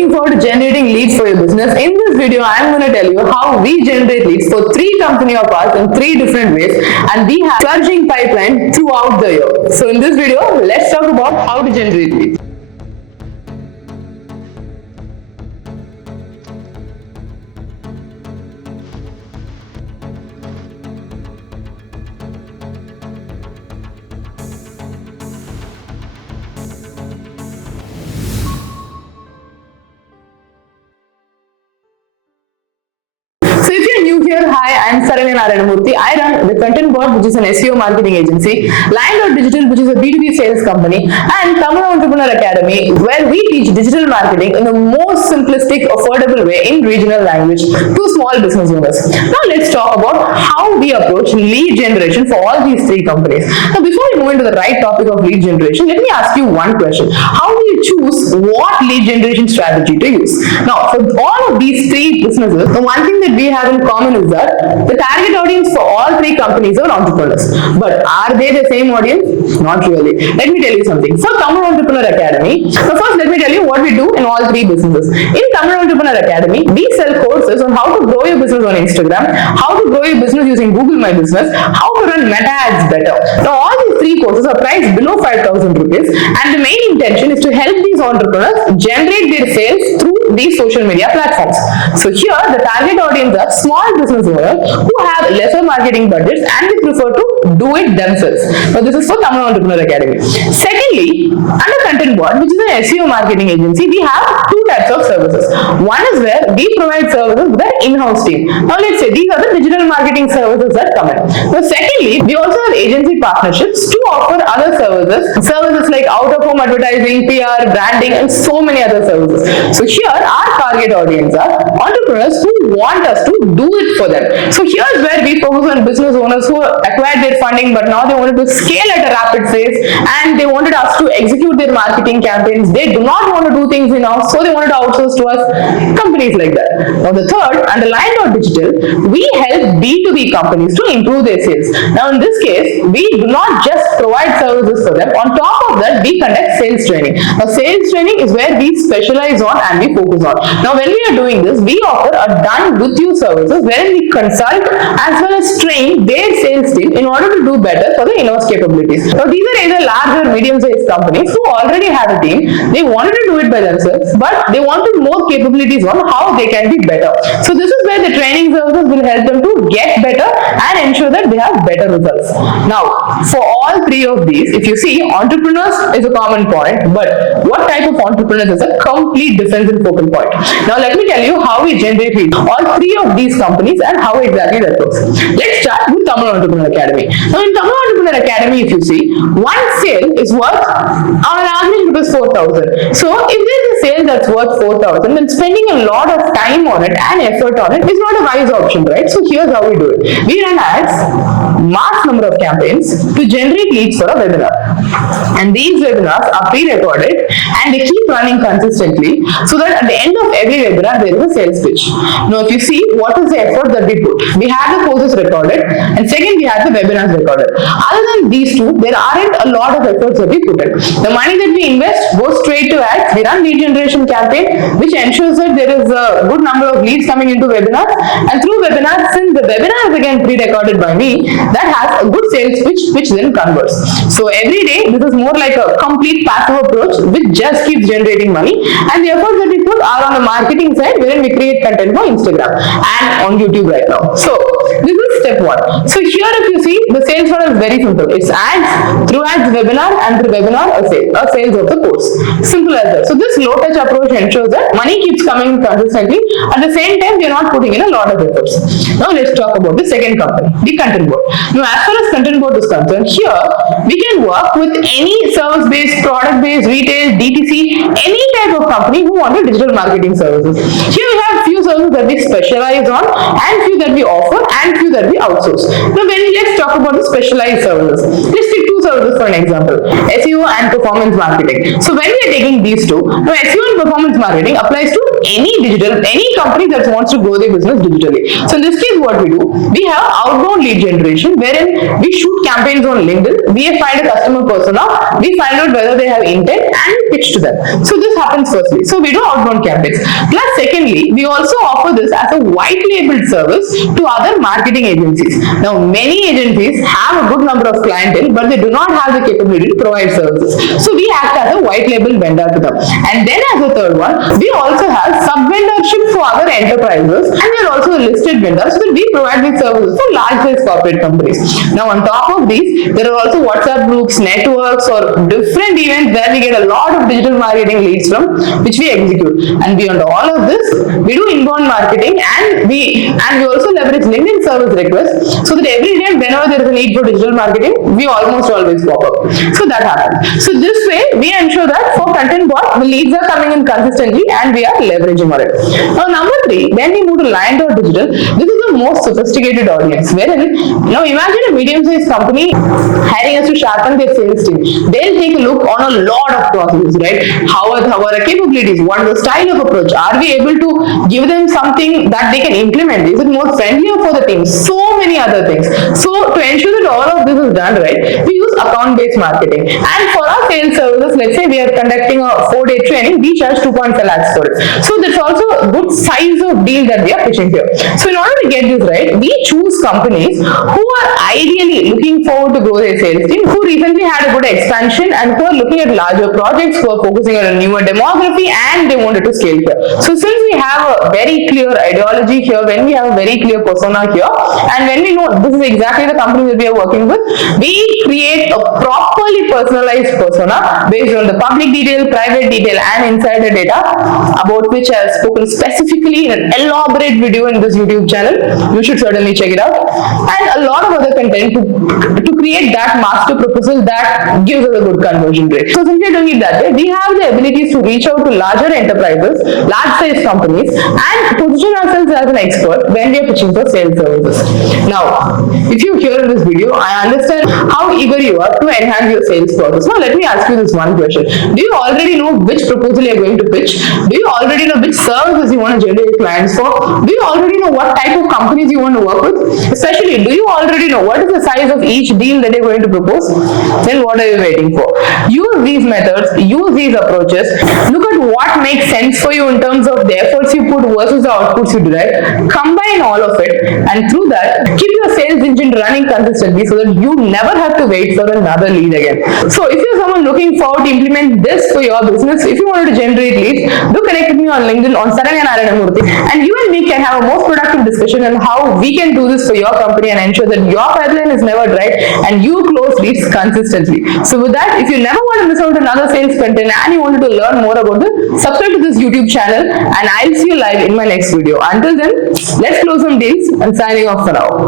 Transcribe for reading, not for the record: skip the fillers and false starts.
looking forward to generating leads for your business, in this video I am going to tell you how we generate leads for 3 company of ours in 3 different ways, and we have flourishing pipeline throughout the year. So in this video, let's talk about how to generate leads. So if you're new here, hi, I'm Saranya Narayana Moorthy. I run the Content Board, which is an SEO marketing agency, Lyan.Digital, which is a B2B sales company, and Tamil Entrepreneur Academy, where we teach digital marketing in the most simplistic, affordable way in regional language to small business owners. Now let's talk about how we approach lead generation for all these 3 companies. Now before we move into the right topic of lead generation, let me ask you one question. How do you choose what lead generation strategy to use? Now for all of these 3 businesses, the one thing that we have in common is that the target audience for all 3 companies are entrepreneurs. But are they the same audience? Not really. Let me tell you something. For Tamil Entrepreneur Academy, so first let me tell you what we do in all 3 businesses. In Tamil Entrepreneur Academy, we sell courses on how to grow your business on Instagram, how to grow your business using Google My Business, how to run meta ads better. Now all these 3 courses are priced below 5,000 rupees, and the main intention is to help these entrepreneurs generate their sales through these social media platforms. So here the target audience are small business owners who have lesser marketing budgets and they prefer to do it themselves. Now this is for Tamil Entrepreneur Academy. Secondly, under Content Board, which is an SEO marketing agency, we have 2 types of services. One is where we provide services with an in-house team. Now let's say these are the digital marketing services that come in. Now secondly, we also have agency partnerships to offer other services like out-of-home advertising, PR, branding, and so many other services. So here our target audience are entrepreneurs who want us to do it for them. So here's where we focus on business owners who acquired their funding, but now they wanted to scale at a rapid pace and they wanted us to execute their marketing campaigns. They do not want to do things in-house, so they wanted to outsource to us, companies like that. Now the third, under Lyan.Digital, we help B2B companies to improve their sales. Now in this case, we do not just provide services for them. On top of that, we conduct sales training. Now sales training is where we specialize on and we focus on. Now when we are doing this, we offer a done with you services wherein we consult as well as train their sales team in order to do better for the in-house capabilities. Now these are either large or medium-sized companies who already have a team. They wanted to do it by themselves, but they wanted more capabilities on how they can be better. So this is where the training services will help them to get better and ensure that they have better results. Now for all 3 of these, if you see, entrepreneurs is a common point, but what type of entrepreneurs is a complete difference in focal point. Now let me tell you how we generate leads, all 3 of these companies, and how exactly that works. Let's start with Tamil Entrepreneur Academy. Now in Tamil Entrepreneur Academy, if you see, one sale is worth on average rupees 4,000. So if there's a sale that's worth 4,000, then spending a lot of time on it and effort on it is not a wise option, right? So here's how we do it. We run ads, mass number of campaigns to generate leads for a webinar. And these webinars are pre-recorded and they keep running consistently so that at the end of every webinar there is a sales pitch. Now if you see, what is the effort that we put? We have the courses recorded, and second we have the webinars recorded. Other than these 2, there aren't a lot of efforts that we put in. The money that we invest goes straight to ads. We run lead generation campaign which ensures that there is a good number of leads coming into webinars, and through webinars, since the webinar is again pre-recorded by me, that has a good sales pitch which then converts. So every day this is more like a complete passive approach which just keeps generating money, and the efforts that we put are on the marketing side wherein we create content for Instagram and on YouTube right now. So this is step 1. So here if you see, the sales funnel is very simple. It's ads, through ads webinar, and through webinar a sales of the course. Simple as that. So this low touch approach ensures that money keeps coming consistently. At the same time, we are not putting in a lot of efforts. Now let's talk about the second company, the Content Board. Now as far as Content Board is concerned, here we can work with any service-based, product-based, retail, DTC, any type of company who want digital marketing services. Here we have few services that we specialize on, and few that we offer, and few that we outsource. Now let's talk about the specialized services. Let's stick to two services for an example, SEO and performance marketing. So when we are taking these two, now SEO and performance marketing applies to any company that wants to grow their business digitally. So in this case, what we do, we have outbound lead generation wherein we shoot campaigns on LinkedIn, we find a customer persona, we find out whether they have intent and pitch to them. So this happens firstly. So we do outbound campaigns. Plus secondly, we also offer this as a white labeled service to other marketing agencies. Now many agencies have a good number of clientele but they do not have the capability to provide services. So we act as a white label vendor to them. And then as a third one, we also have sub-vendorship for other enterprises and we are also a listed vendor so that we provide these services for large size corporate companies. Now on top of these, there are also WhatsApp groups, networks or different events where we get a lot of digital marketing leads from which we execute. And beyond all of this, we do inbound marketing and we also leverage LinkedIn service requests so that every day whenever there is a need for digital marketing, we almost always pop up. So that happens. So this way, we ensure that for content bot, the leads are coming in consistently and we are leveraging on it. Now number three, when we move to Lyan.Digital, this is the most sophisticated audience. Wherein, now imagine a medium-sized company hiring us to sharpen their sales team. They'll take a look on a lot of processes, right? How are our capabilities? What is the style of approach? Are we able to give them something that they can implement? Is it more friendlier for the team? So many other things. So to ensure that all of this is done right, we use account-based marketing. And for our sales services, let's say we are conducting a 4-day training, we charge 2.5 lakhs for it. So that's also a good size of deal that we are pitching here. So in order to get this right, we choose companies who are ideally looking forward to grow their sales team, who recently had a good expansion and who are looking at larger projects, who are focusing on a newer demography and they wanted to scale here. So since we have a very clear ideology here, when we have a very clear persona here, and when we know this is exactly the company that we are working with, we create a properly personalized persona based on the public detail, private detail and insider data about which I have spoken specifically in an elaborate video in this YouTube channel. You should certainly check it out. And a lot of other content to create that master proposal that gives us a good conversion rate. So since we are doing it that way, we have the abilities to reach out to larger enterprises, large size companies and position ourselves as an expert when we are pitching for sales services. Now, if you hear in this video, I understand how eager you are to enhance your sales process. Now, let me ask you this one question. Do you already know which proposal you are going to pitch? Do you already know which services you want to generate clients for? Do you already know what type of companies you want to work with? Especially, do you already know what is the size of each deal that you're going to propose? Then what are you waiting for? Use these methods, use these approaches, look at what makes sense for you in terms of the efforts you put versus the outputs you derive, combine all of it, and through that, keep your sales engine running consistently so that you never have to wait for another lead again. So if you're someone looking forward to implement this for your business, if you wanted to generate leads, do connect with me on LinkedIn on Saranya Narayana Moorthy, and you and me can have a more productive discussion on how we can do this for your company and ensure that your pipeline is never dry and you close leads consistently. So with that, if you never want to miss out on another sales content and you wanted to learn more about it, subscribe to this YouTube channel and I'll see you live in my next video. Until then, let's close some deals and signing off for now.